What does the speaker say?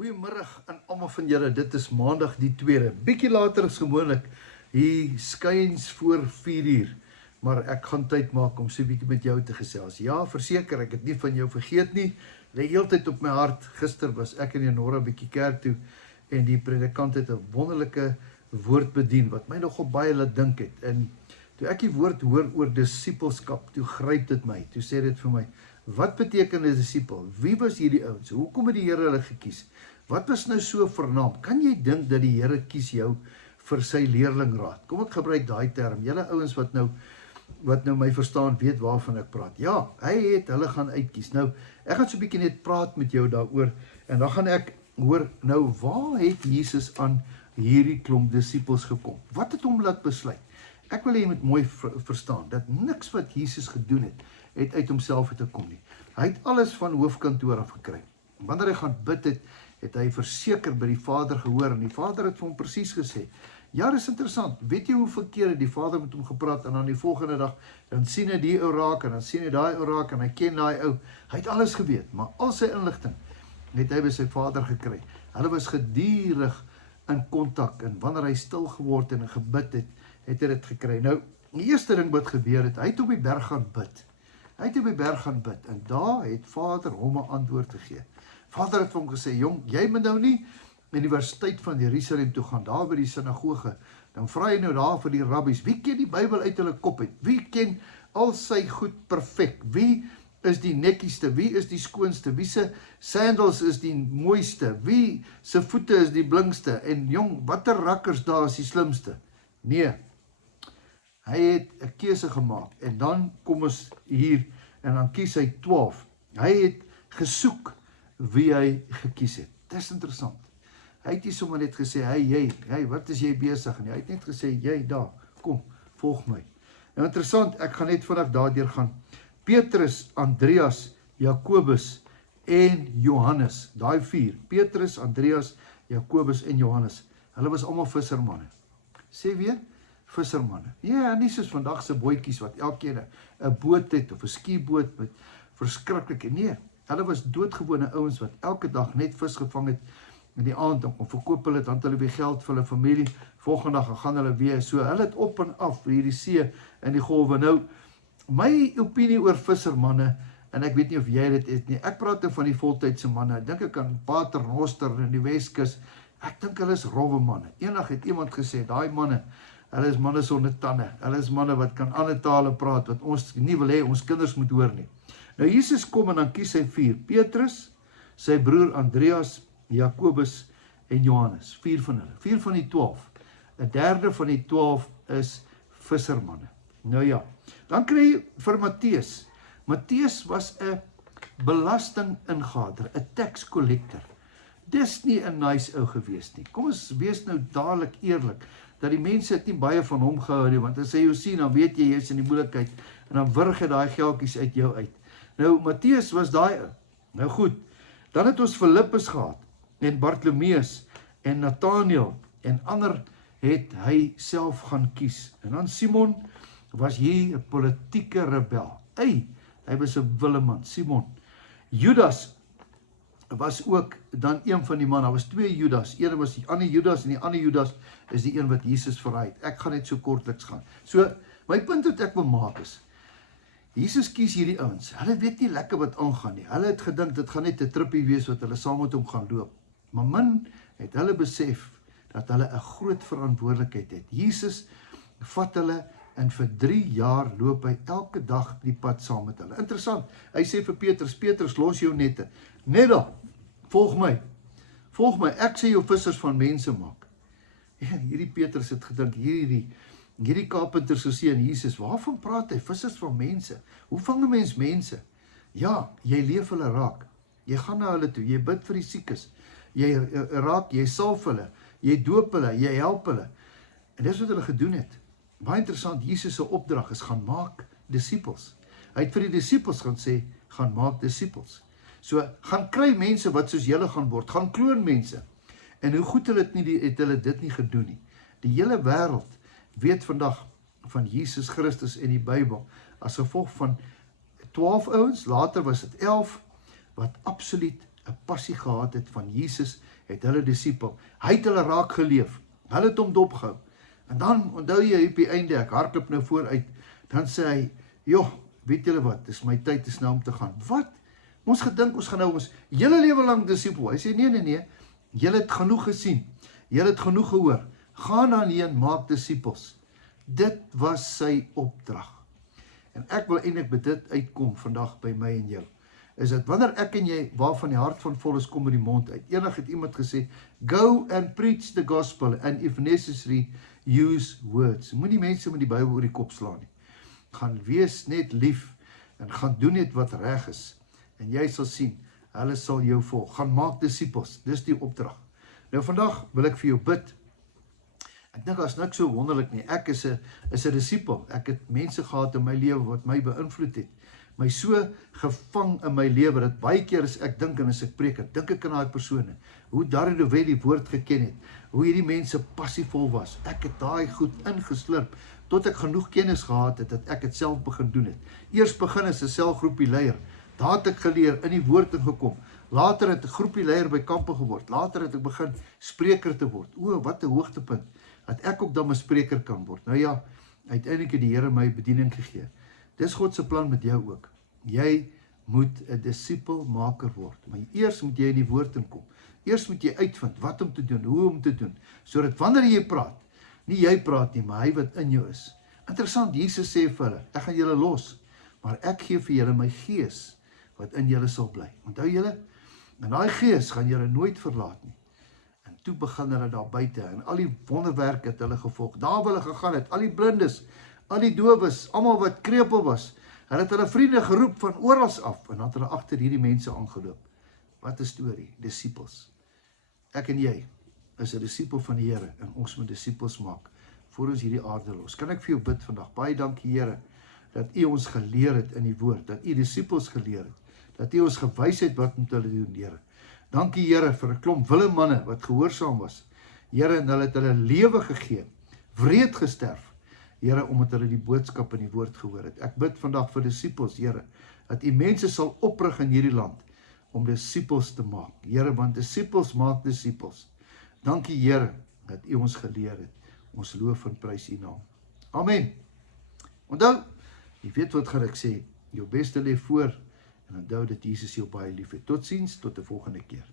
Goeiemiddag aan almal van julle. Dit is maandag die 2de. Bietjie later as gewoonlik. Hier skuins voor 4 uur. Maar ek gaan tyd maak om so 'n bietjie met jou te gesels. Ja, verseker, ek het nie van jou vergeet nie. Lê heeltyd op my hart. Gister was ek in Enora bietjie kerk toe en die predikant het 'n wonderlike woord bedien wat my nogal baie laat dink het. En toe ek die woord hoor oor disippelskap, toe gryp dit my. Toe sê dit vir my, wat beteken 'n disipel? Wie was hierdie ouens? Hoekom het die Here hulle gekies? Wat was nou so vernaam? Kan jy dink dat die Here kies jou vir sy leerlingraad? Kom ek gebruik daai term. Julle ouens wat nou my verstaan, weet waarvan ek praat. Ja, hy het hulle gaan uitkies. Nou, ek gaan so 'n bietjie net praat met jou daaroor en dan gaan ek hoor, nou waar het Jesus aan hierdie klomp disippels gekom? Wat het hom laat besluit? Ek wil jy moet mooi verstaan dat niks wat Jesus gedoen het uit homself te kom nie. Hy het alles van hoofkantoor af gekry. Wanneer hy gaan bid het hy verseker by die Vader gehoor en die Vader het vir hom presies gesê. Ja, dis interessant. Weet jy hoeveel kere die Vader met hom gepraat en dan die volgende dag dan sien hy die ou raak en dan sien hy daai ou raak en hy ken daai ou. Hy het alles geweet, maar al sy inligting het hy by sy Vader gekry. Hulle was gedurig in kontak en wanneer hy stil geword en gebid het hy dit gekry. Nou, die eerste ding wat gebeur het, hy het op die berg gaan bid. En daar het Vader hom 'n antwoord gegee. Vader het vir hom gesê, jong, jy moet nou nie in die Universiteit van Jerusalem toe gaan, daar by die sinagoge, dan vra jy nou daar vir die rabbies, wie ken die Bybel uit hulle kop uit? Wie ken al sy goed perfek? Wie is die netjieste? Wie is die skoonste? Wie se sandals is die mooiste? Wie se voete is die blinkste? En jong, watter rakkers daar is die slimste? Nee, hy het 'n keuse gemaak en dan kom ons hier en dan kies hy 12. Hy het gesoek wie hy gekies het. Dis interessant. Hy het nie sommer net gesê, hey, wat is jy besig? En hy het net gesê, jy daar, kom, volg my. Nou interessant, ek gaan net vanaf daardeur gaan. Petrus, Andreas, Jakobus en Johannes, daai 4. Petrus, Andreas, Jakobus en Johannes. Hulle was almal vissermanne. Sê weer, vissermanne. Ja, nie soos vandag se bootjies wat elkeen 'n boot het of 'n skieboot met verskriklike. Nee, hulle was doodgewone ouens wat elke dag net vis gevang het in die aand om verkoop hulle, dan het hulle weer geld vir hulle familie. Volgende dag gaan hulle weer. So hulle het op en af hierdie see en die golwe. Nou, my opinie oor vissermanne, en ek weet nie of jy dit het nie, ek praat nou van die voltydse manne, ek dink ek aan Paternoster in die Weskus, ek dink hulle is rowwe manne. Eendag het iemand gesê, daai manne, hulle is manne sonder tande, hulle is manne wat kan ander tale praat, wat ons nie wil hê, ons kinders moet hoor nie. Nou Jesus kom en dan kies hy 4, Petrus, sy broer Andreas, Jakobus en Johannes, 4 van hulle, 4 van die 12, 'n derde van die 12 is vissermanne. Nou ja, dan kry jy vir Matteus. Matteus was 'n belastingingader, 'n tax collector. Dis nie 'n nice ou gewees nie. Kom ons wees nou dadelik eerlik, dat die mense het nie baie van hom gehou nie, want as hy jou sien, dan weet jy is in die moeilikheid, en dan wurg hy daai geldjies uit jou uit. Nou, Matteus was daai ou. Nou goed, dan het ons Filippus gehad, en Bartolomeus, en Nathaniel, en ander het hy self gaan kies. En dan Simon was hier 'n politieke rebel. Hy was 'n willeman, Simon. Judas was ook dan een van die manne, daar was 2 Judas, een was die ander Judas, en die ander Judas is die een wat Jesus verraai het. Ek gaan net so kortliks gaan. So, my punt wat ek wil maak is, Jesus kies hierdie ouens, hulle weet nie lekker wat aangaan nie, hulle het gedink, dit gaan net 'n trippie wees wat hulle saam met hom gaan loop, maar min het hulle besef, dat hulle 'n groot verantwoordelikheid het. Jesus vat hulle, en vir 3 jaar loop hy elke dag die pad saam met hulle. Interessant, hy sê vir Petrus, los jou nette, net daar, volg my, ek sê jou vissers van mense maak. Ja, hierdie Petrus het gedink, hierdie carpenter se seun Jesus, waarvan praat hy? Vissers van mense, hoe vang 'n mens mense? Ja, jy leef hulle raak, jy gaan na hulle toe, jy bid vir die siekes, jy salf hulle, jy doop hulle, jy help hulle, en dis wat hulle gedoen het. Baie interessant, Jesus se opdrag is, gaan maak disippels. Hy het vir die disippels gaan sê, gaan maak disippels. So, gaan kry mense wat soos julle gaan word, gaan kloon mense. En hoe goed het hulle dit nie gedoen nie. Die hele wêreld weet vandag van Jesus Christus en die Bybel, as gevolg van 12 ouens, later was dit 11, wat absoluut 'n passie gehad het van Jesus, het hulle disipel. Hy het hulle raak geleef. Hulle het hom dopgehou. En dan, onthou jy op die einde, ek hardloop nou vooruit, dan sê hy, joh, weet julle wat, dis my tyd is nou om te gaan. Wat? Ons gedink, ons gaan nou ons hele lewe lang disipel. Hy sê, nee, julle het genoeg gesien, julle het genoeg gehoor, gaan dan heen, maak disipels. Dit was sy opdrag. En ek wil eintlik by dit uitkom vandag by my en jou, is dat wanneer ek en jy, waarvan die hart van vol is, kom in die mond uit. Eendag het iemand gesê, go and preach the gospel, and if necessary, use words. Moenie mense met die Bybel oor die kop slaan nie. Gaan wees net lief, en gaan doen net wat reg is, en jy sal sien, hulle sal jou volg. Gaan maak disipels, dis die opdrag. Nou vandag wil ek vir jou bid. Ek dink as niks so wonderlik nie. Ek is 'n disipel. Ek het mense gehad in my lewe wat my beïnvloed het. My so gevang in my lewe dat baie keer as ek dink en as ek preek, dink ek aan daai persone. Hoe Darren de Wet die woord geken het. Hoe hierdie mense passievol was. Ek het daai goed ingeslurp tot ek genoeg kennis gehad het dat ek dit self begin doen het. Eers begin as 'n selgroepie leier. Daar het ek geleer, in die woord ingekom. Later het ek groepie leier by kampe geword. Later het ek begin spreker te word. O, wat 'n hoogtepunt. Dat ek ook dan 'n spreker kan word. Nou ja, uiteindelik het die Here my bediening gegee. Dis God se plan met jou ook. Jy moet 'n disipelmaker word. Maar eers moet jy in die woord inkom. Eers moet jy uitvind wat om te doen, hoe om te doen, sodat wanneer jy praat, nie jy praat nie, maar hy wat in jou is. Interessant, Jesus sê vir hulle, ek gaan julle los, maar ek gee vir julle my gees wat in julle sal bly. Onthou julle, en daai gees gaan julle nooit verlaat nie. En toe begin hulle daar buite en al die wonderwerke het hulle gevolg. Daar waar hulle gegaan het, al die blindes, al die dowes, almal wat krepeel was, hulle het hulle vriende geroep van oral af en dan het hulle agter hierdie mense aangeloop. Wat 'n storie, disipels. Ek en jy is 'n disipel van die Here en ons moet disipels maak voor ons hierdie aarde los. Kan ek vir jou bid vandag? Baie dankie Here dat U ons geleer het in die woord, dat U disipels geleer het, dat U ons gewys het wat om te doen, Here. Dankie Here vir 'n klomp wille manne wat gehoorsaam was. Here, en hulle het hulle lewe gegee, wreed gesterf. Here, omdat hulle die boodskap in die woord gehoor het. Ek bid vandag vir disipels, Here, dat U mense sal oprig in hierdie land om disipels te maak. Here, want disipels maak disipels. Dankie Here dat U ons geleer het. Ons loof en prys U naam. Amen. Onthou, jy weet wat gaan ek sê, jou beste lê voor en onthou dat Jesus jou baie lief het. Totsiens, tot 'n volgende keer.